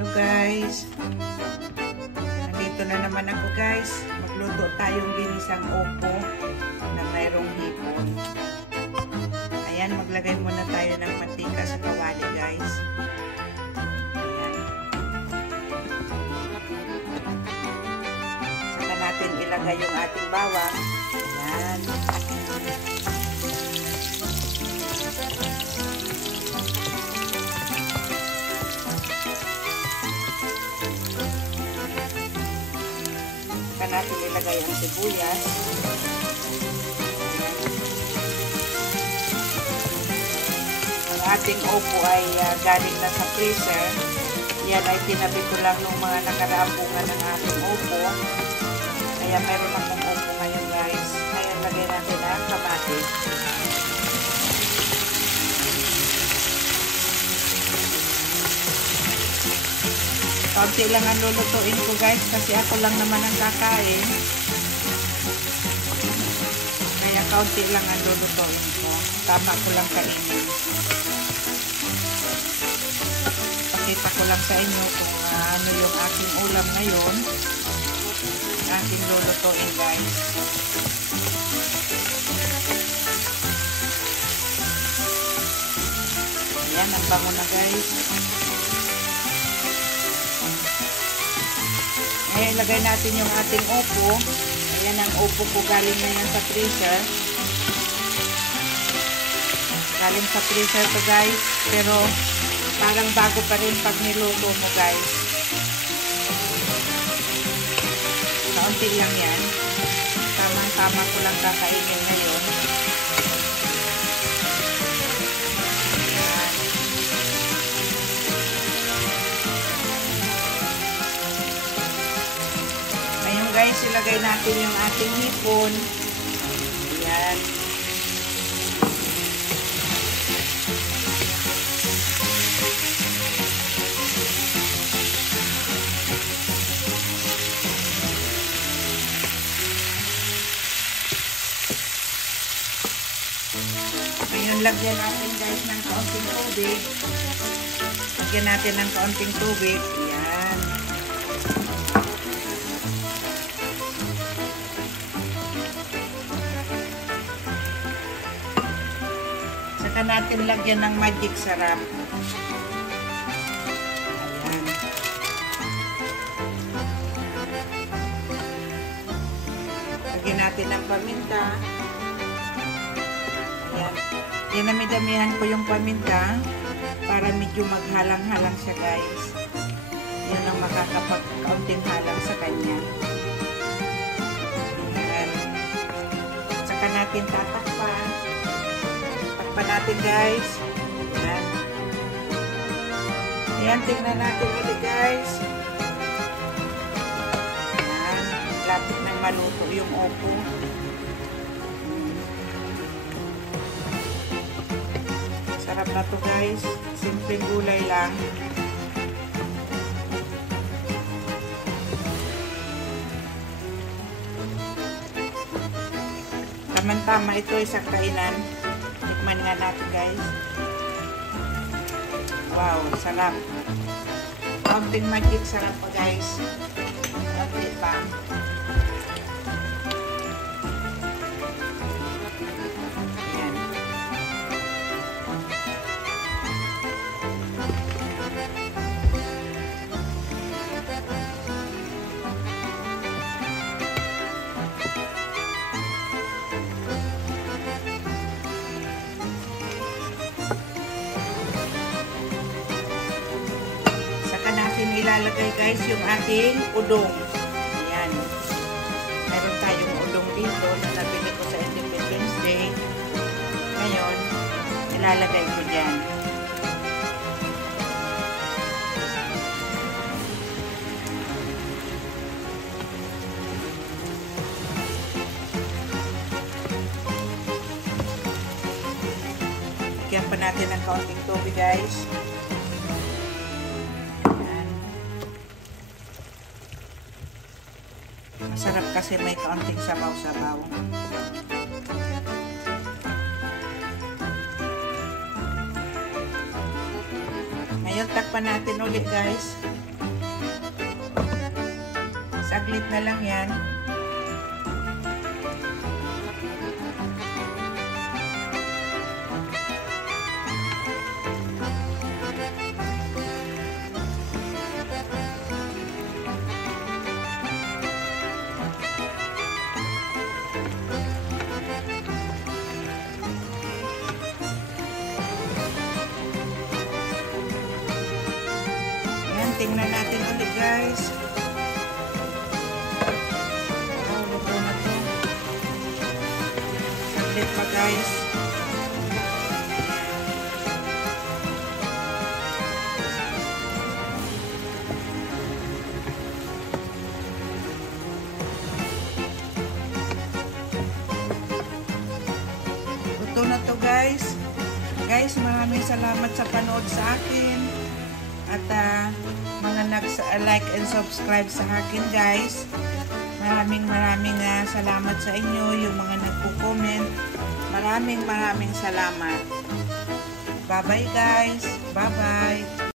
Hello guys, nandito na naman ako guys. Magluto tayong ginisang opo na mayroong hipon. Ayan, maglagay muna tayo ng mantika sa kawali guys. Ayan. Saka natin ilagay yung ating bawang. Ayan. Saka natin ilagay ang sibuyas. Ang ating opo ay galing na sa freezer. Yan ay tinabi ko lang nung mga nakaraang bunga ng ating opo. Kaya meron akong opo ngayon guys. Ngayon lagay natin ang kamatis. Kaunti lang ang lulutuin ko guys kasi ako lang naman ang kakain. Kaya kaunti lang ang lulutuin ko. Tama ko lang kainin. Pakita ko lang sa inyo kung ano yung aking ulam ngayon. Aking lulutuin guys. Ayan, ang bango na guys. Ngayon, ilagay natin yung ating opo. Ayan ang opo ko. Galing na yan sa freezer. Galing sa freezer to guys. Pero, parang bago pa rin pag niluto mo guys. Kaunti lang yan. Tamang-tama ko lang kakainin ngayon. Guys, ilagay natin yung ating hipon. Ayan. Ngayon, lagyan natin guys ng kaunting tubig. Lagyan natin ng kaunting tubig. Ayan. Saka natin lagyan ng magic sarap. Ayan. Lagyan natin ng paminta. Ayan. Dinami-damihan ko yung paminta para medyo maghalang-halang siya guys. Yan ang makakapag-kaunting halang sa kanya. Ayan. Saka natin tatakpan. Natin guys. Ayan. Ayan, tingnan natin ulit guys. Ayan. Lapit ng maluto yung opo. Sarap na to guys. Simpleng gulay lang. Tama-tama ito isang kainan. Tikman nga natin guys. Wow, sarap. Kaunting magic sarap pa guys. Kaunti pa. Ayan. Ilalagay guys yung ating udong. Ayan. Meron tayong udong dito na nabili ko sa Independence Day. Ngayon, ilalagay ko dyan. Lagyan pa natin ng kaunting tubig guys. Masarap kasi may kaunting sabaw-sabaw. Ngayon, takpan natin ulit guys. Saglit na lang yan. Tingnan natin ulit guys. Luto na to. Saglit pa guys. Luto na to guys. Guys, maraming salamat sa panood sa akin. At mga nag-like and subscribe sa akin guys. Maraming salamat sa inyo. Yung mga nagko-comment. Maraming salamat. Bye bye guys. Bye bye.